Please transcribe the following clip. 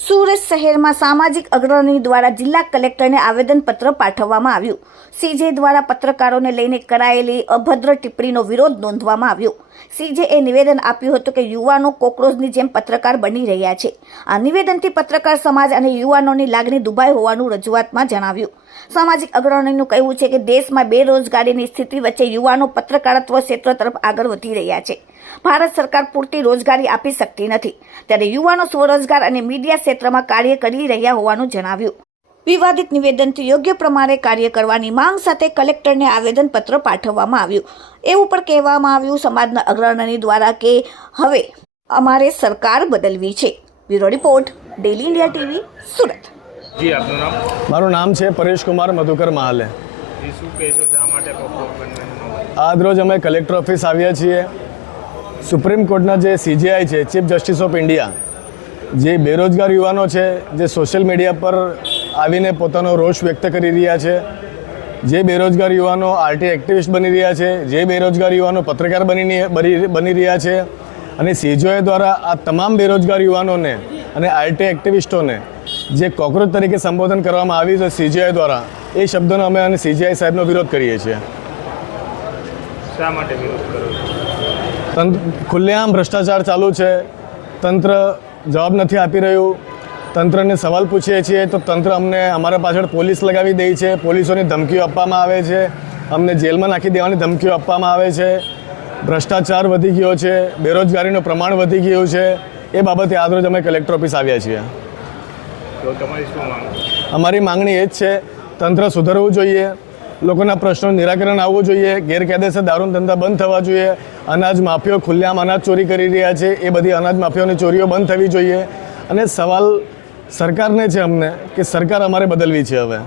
સુરત શહેરમાં સામાજિક અગ્રણી દ્વારા જિલ્લા કલેક્ટરને આવેદનપત્ર પાઠવવામાં આવ્યું। સીજે દ્વારા પત્રકારોને લઈને કરાયેલી અભદ્ર ટિપ્પણીનો વિરોધ નોંધવામાં આવ્યો। સીજેએ નિવેદન આપ્યું હતું કે યુવાનો કોકરોચની જેમ પત્રકાર બની રહ્યા છે। આ નિવેદનથી પત્રકાર સમાજ અને યુવાનોની લાગણી દુભાઈ હોવાનું રજૂઆતમાં જણાવ્યું। સામાજિક અગ્રણીનું કહેવું છે કે દેશમાં બેરોજગારીની સ્થિતિ વચ્ચે યુવાનો પત્રકારત્વ ક્ષેત્ર તરફ આગળ વધી રહ્યા છે। ભારત સરકાર પૂરતી રોજગારી આપી શકતી નથી, ત્યારે યુવાનો સ્વરોજગાર અને મીડિયા ક્ષેત્રમાં કાર્ય કરી રહ્યા હોવાનું જણાવ્યું। વિવાદિત નિવેદનથી યોગ્ય પ્રમાણે કાર્ય કરવાની માંગ સાથે કલેક્ટરને આવેદનપત્ર પાઠવવામાં આવ્યું। એવું પણ કહેવામાં આવ્યું સમાજના અગ્રણી દ્વારા કે હવે અમારે સરકાર બદલવી છે। બ્યુરો રિપોર્ટ, ડેલી ઇન્ડિયા ટીવી, સુરત। જી, આપનું નામ? મારું નામ છે પરેશ કુમાર મધુકર મહાલે। શું કહેશો, શા માટે આજ રોજ અમે કલેક્ટર ઓફિસ આવ્યા છીએ। સુપ્રીમ કોર્ટના જે સીજેઆઈ છે, ચીફ જસ્ટિસ ઓફ ઇન્ડિયા, જે બેરોજગાર યુવાનો છે, જે સોશિયલ મીડિયા પર આવીને પોતાનો રોષ વ્યક્ત કરી રહ્યા છે, જે બેરોજગાર યુવાનો આરટી એક્ટિવિસ્ટ બની રહ્યા છે, જે બેરોજગાર યુવાનો પત્રકાર બની રહ્યા છે, અને સીજેઆઈ દ્વારા આ તમામ બેરોજગાર યુવાનોને અને આરટી એક્ટિવિસ્ટોને જે કોકરોચ તરીકે સંબોધન કરવામાં આવ્યું છે સીજેઆઈ દ્વારા, એ શબ્દોનો અમે અને સીજેઆઈ સાહેબનો વિરોધ કરીએ છીએ। શા માટે વિરોધ કરો છો? ખુલ્લેઆમ ભ્રષ્ટાચાર ચાલુ છે, તંત્ર જવાબ નથી આપી રહ્યું। તંત્રને સવાલ પૂછીએ છીએ તો તંત્ર અમને અમારા પાછળ પોલીસ લગાવી દે છે, પોલીસોની ધમકીઓ આપવામાં આવે છે, અમને જેલમાં નાખી દેવાની ધમકીઓ આપવામાં આવે છે। ભ્રષ્ટાચાર વધી ગયો છે, બેરોજગારીનું પ્રમાણ વધી ગયું છે। એ બાબતે આજરોજ અમે કલેક્ટર ઓફિસ આવ્યા છીએ। તો તમારી શું માંગ? અમારી માંગણી એ જ છે, તંત્ર સુધરવું જોઈએ, લોકોના પ્રશ્નોનું નિરાકરણ આવવું જોઈએ, ગેરકાયદેસર દારૂનો ધંધા બંધ થવા જોઈએ। અનાજ માફિયો ખુલ્લેઆમ અનાજ ચોરી કરી રહ્યા છે, એ બધી અનાજ માફિયોની ચોરીઓ બંધ થવી જોઈએ। અને સવાલ સરકારને છે અમને કે સરકાર અમારે બદલવી છે હવે।